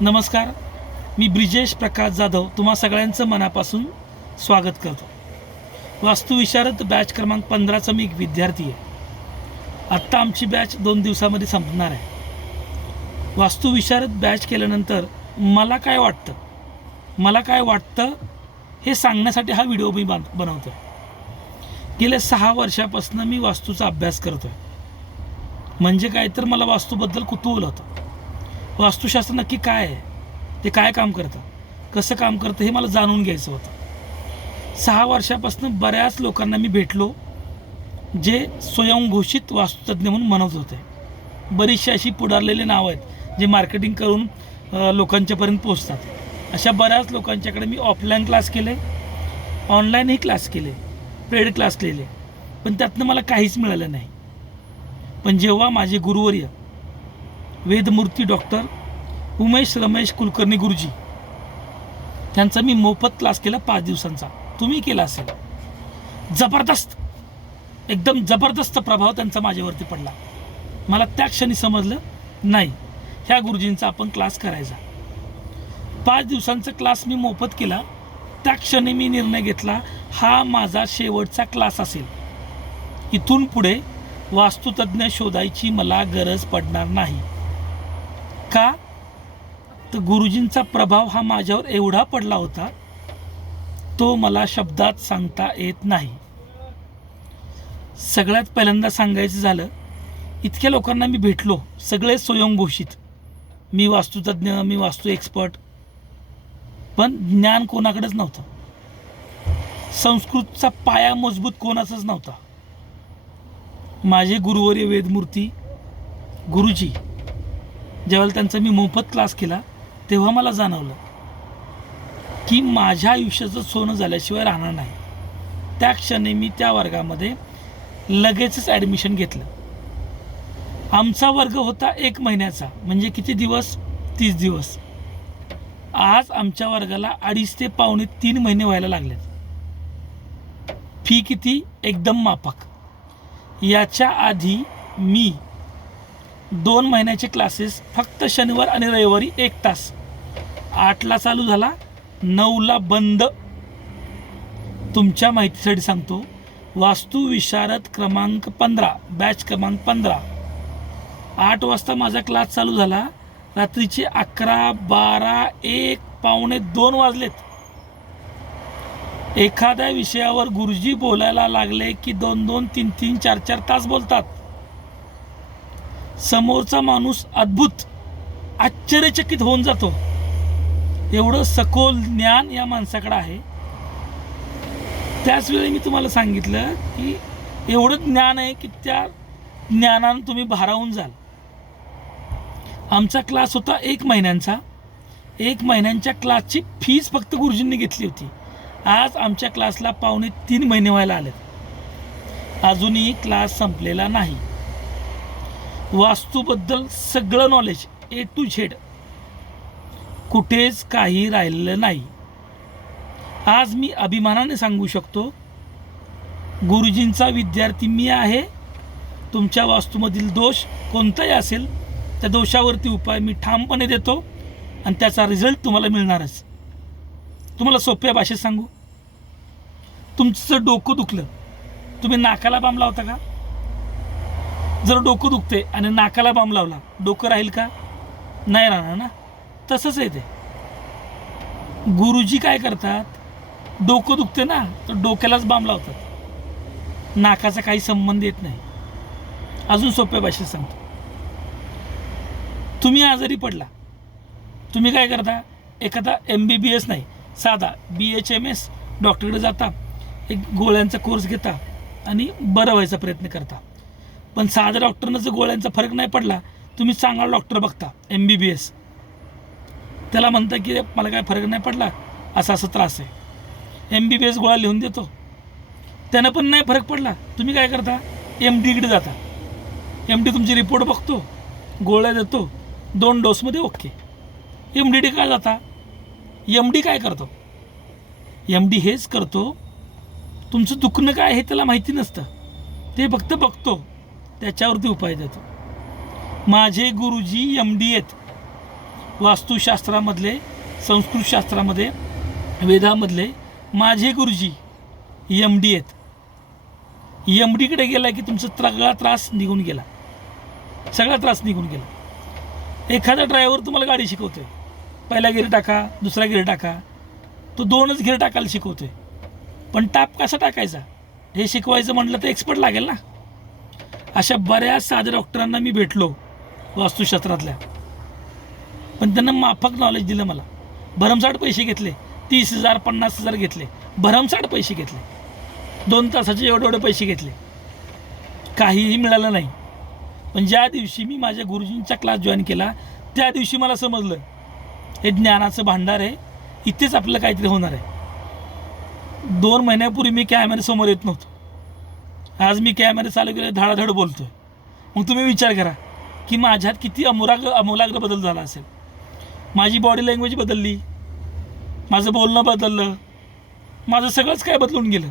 नमस्कार. मी ब्रिजेश प्रकाश जाधव तुम्हा सगळ्यांचं मनापासून स्वागत करतो. वास्तुविशारद बॅच क्रमांक पंधराचा मी एक विद्यार्थी आहे. आत्ता आमची बॅच दोन दिवसामध्ये संपणार आहे. वास्तुविशारद बॅच केल्यानंतर मला काय वाटतं? मला काय वाटतं हे सांगण्यासाठी हा व्हिडिओ मी बांध बनवतो आहे गेल्या सहा वर्षापासून मी वास्तूचा अभ्यास करतो आहे म्हणजे काय तर मला वास्तूबद्दल कुतूहल होतं. वास्तुशास्त्र नक्की काय आहे? ते काय काम करतं? कसं काम करतं हे मला जाणून घ्यायचं होतं. सहा वर्षापासून बऱ्याच लोकांना मी भेटलो जे स्वयंघोषित वास्तुतज्ञ म्हणून म्हणत होते. बरीचशी अशी पुढारलेली नावं आहेत जे मार्केटिंग करून लोकांच्यापर्यंत पोचतात अशा बऱ्याच लोकांच्याकडे मी ऑफलाईन क्लास केले ऑनलाईनही क्लास केले पेड क्लास केले. पण त्यातनं मला काहीच मिळालं नाही. पण जेव्हा माझे गुरुवर्य वेदमूर्ती डॉक्टर उमेश रमेश कुलकर्णी गुरुजी. त्यांचा मी मोफत क्लास केला पाच दिवसांचा. तुम्ही केला असेल. जबरदस्त. एकदम जबरदस्त प्रभाव त्यांचा माझ्यावरती पडला. मला त्या क्षणी समजलं नाही ह्या गुरुजींचा आपण क्लास करायचा. पाच दिवसांचा क्लास मी मोफत केला. त्या क्षणी मी निर्णय घेतला हा माझा शेवटचा क्लास असेल. इथून पुढे वास्तुतज्ञ शोधायची मला गरज पडणार नाही. का? तर गुरुजींचा प्रभाव हा माझ्यावर एवढा पडला होता तो मला शब्दात सांगता येत नाही. सगळ्यात पहिल्यांदा सांगायचं झालं इतक्या लोकांना मी भेटलो सगळे स्वयंघोषित. मी वास्तुतज्ञ मी वास्तू एक्सपर्ट पण ज्ञान कोणाकडेच नव्हतं. संस्कृतचा पाया मजबूत कोणाचाच नव्हता. माझे गुरुवर्य वेदमूर्ती गुरुजी ज्यावेळेला त्यांचा मी मोफत क्लास केला तेव्हा मला जाणवलं की माझ्या आयुष्याचं सोनं झाल्याशिवाय राहणार नाही. त्या क्षणी मी त्या वर्गामध्ये लगेचच ॲडमिशन घेतलं. आमचा वर्ग होता एक महिन्याचा म्हणजे किती दिवस? तीस दिवस. आज आमच्या वर्गाला अडीच ते पावणे तीन महिने व्हायला लागलेत. फी किती? एकदम माफक. याच्या आधी मी दोन महिन्याचे क्लासेस फक्त शनिवार आणि रविवारी एक तास. आठला चालू झाला नऊला बंद. तुमच्या माहितीसाठी सांगतो वास्तू विशारद क्रमांक पंधरा बॅच क्रमांक पंधरा. आठ वाजता माझा क्लास चालू झाला रात्रीचे अकरा बारा एक पावणे दोन वाजलेत. एखाद्या विषयावर गुरुजी बोलायला लागले की दोन दोन तीन तीन चार चार तास बोलतात. समोरचा माणूस अद्भुत आश्चर्यचकित होऊन जातो. एवढं सखोल ज्ञान या माणसाकडं आहे. त्याचवेळी मी तुम्हाला सांगितलं की एवढं ज्ञान आहे की त्या ज्ञानानं तुम्ही भारावून जाल. आमचा क्लास होता एक महिन्यांचा. एक महिन्यांच्या क्लासची फीज फक्त गुरुजींनी घेतली होती. आज आमच्या क्लासला पावणे तीन महिने व्हायला आलेत. अजूनही क्लास संपलेला नाही. वास्तूबद्दल सगळं नॉलेज ए टू झेड कुठेच काही राहिलेलं नाही. आज मी अभिमानाने सांगू शकतो गुरुजींचा विद्यार्थी मी आहे. तुमच्या वास्तूमधील दोष कोणताही असेल त्या दोषावरती उपाय मी ठामपणे देतो आणि त्याचा रिझल्ट तुम्हाला मिळणारच. तुम्हाला सोप्या भाषेत सांगू तुमचं डोकं दुखलं. तुम्ही नाकाला बांबला होता का? जर डोकं दुखते आणि नाकाला बांब लावला. डोकं राहील का? नाही राहणार ना? तसंच आहे ते. गुरुजी काय करतात? डोकं दुखते ना तर डोक्यालाच बांब लावतात. नाकाचा काही संबंध येत नाही. अजून सोप्या भाषेत सांगतो. तुम्ही आजारी पडला. तुम्ही काय करता? एखादा एम बी बी एस नाही साधा बी एच एम एस डॉक्टरकडे जाता एक गोळ्यांचा कोर्स घेता आणि बरं व्हायचा प्रयत्न करता. पण साध्या डॉक्टरनं जर गोळ्यांचा फरक नाही पडला तुम्ही चांगला डॉक्टर बघता एम बी बी एस त्याला म्हणता की मला काय फरक नाही पडला असा असा त्रास आहे. एम बी बी एस गोळ्या लिहून देतो. त्यानं पण नाही फरक पडला. तुम्ही काय करता? एम डीकडे जाता. एम डी तुमची रिपोर्ट बघतो गोळ्या देतो दोन डोसमध्ये ओके. एम डी डी काय जाता? एम डी काय करतो? एम डी हेच करतो. तुमचं दुखणं काय हे त्याला माहिती नसतं. ते फक्त बघतो. त्याच्यावरती उपाय देतो. माझे गुरुजी एम डी आहेत. वास्तुशास्त्रामधले संस्कृतशास्त्रामध्ये वेदामधले माझे गुरुजी एम डी आहेत. एम डीकडे गेला की तुमचा सगळा त्रास निघून गेला. सगळा त्रास निघून गेला. एखादा ड्रायव्हर तुम्हाला गाडी शिकवतोय. पहिला गिर टाका दुसरा गिर टाका. तो दोनच गिर टाकायला शिकवतोय. पण टाप कसा टाकायचा? हे शिकवायचं म्हटलं तर एक्सपर्ट लागेल ना? अशा बऱ्याच साध्या डॉक्टरांना मी भेटलो वास्तुशास्त्रातल्या. पण त्यांना माफक नॉलेज दिलं मला. भरमसाठ पैसे घेतले तीस हजार पन्नास हजार घेतले. भरमसाठ पैसे घेतले. दोन तासाचे एवढे एवढे पैसे घेतले. काहीही मिळालं नाही. पण ज्या दिवशी मी माझ्या गुरुजींचा क्लास जॉईन केला त्या दिवशी मला समजलं हे ज्ञानाचं भांडार आहे. इथेच आपलं काहीतरी होणार आहे. दोन महिन्यापूर्वी मी कॅमेऱ्यासमोर येत नव्हतो. आज मी कॅमेरे चालू केले धडाधड बोलतोय मग तुम्ही विचार करा की माझ्यात किती अमुराग अमूलाग्र बदल झाला असेल. माझी बॉडी लँग्वेज बदलली. माझं बोलणं बदललं. माझं सगळंच काय बदलून गेलं.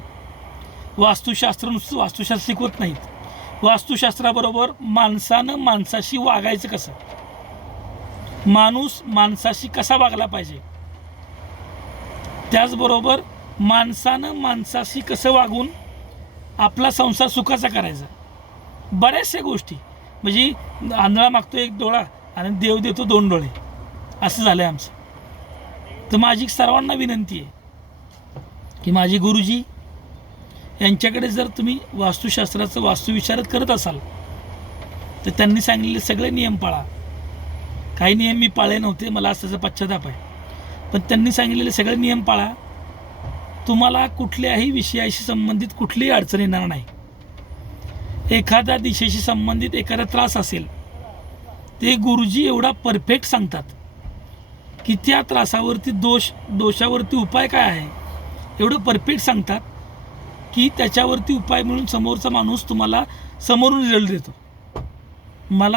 वास्तुशास्त्र नुसतं वास्तुशास्त्र शिकवत नाहीत. वास्तुशास्त्राबरोबर माणसानं माणसाशी वागायचं कसं? माणूस माणसाशी कसा वागला पाहिजे? त्याचबरोबर माणसानं माणसाशी कसं वागून आपला संसार सुखाचा करायचा. बऱ्याचशा गोष्टी. म्हणजे आंधळा मागतो एक डोळा आणि देव देतो दोन डोळे. असं झालं आहे आमचं. तर माझी सर्वांना विनंती आहे की माझी गुरुजी यांच्याकडे जर तुम्ही वास्तुशास्त्राचं वास्तुविचारत करत असाल तर त्यांनी सांगितलेले सगळे नियम पाळा. काही नियम मी पाळे नव्हते मला असं पश्चाताप आहे. पण त्यांनी सांगितलेले सगळे नियम पाळा. तुम्हाला कुठल्याही विषयाशी संबंधित कुठलीही अडचण येणार नाही. एखाद्या दिशेशी संबंधित एखादा त्रास असेल ते गुरुजी एवढा परफेक्ट सांगतात की त्या त्रासावरती दोष दोषावरती उपाय काय आहे? एवढं परफेक्ट सांगतात की त्याच्यावरती उपाय मिळून समोरचा माणूस तुम्हाला समोरून रिझल्ट देतो. मला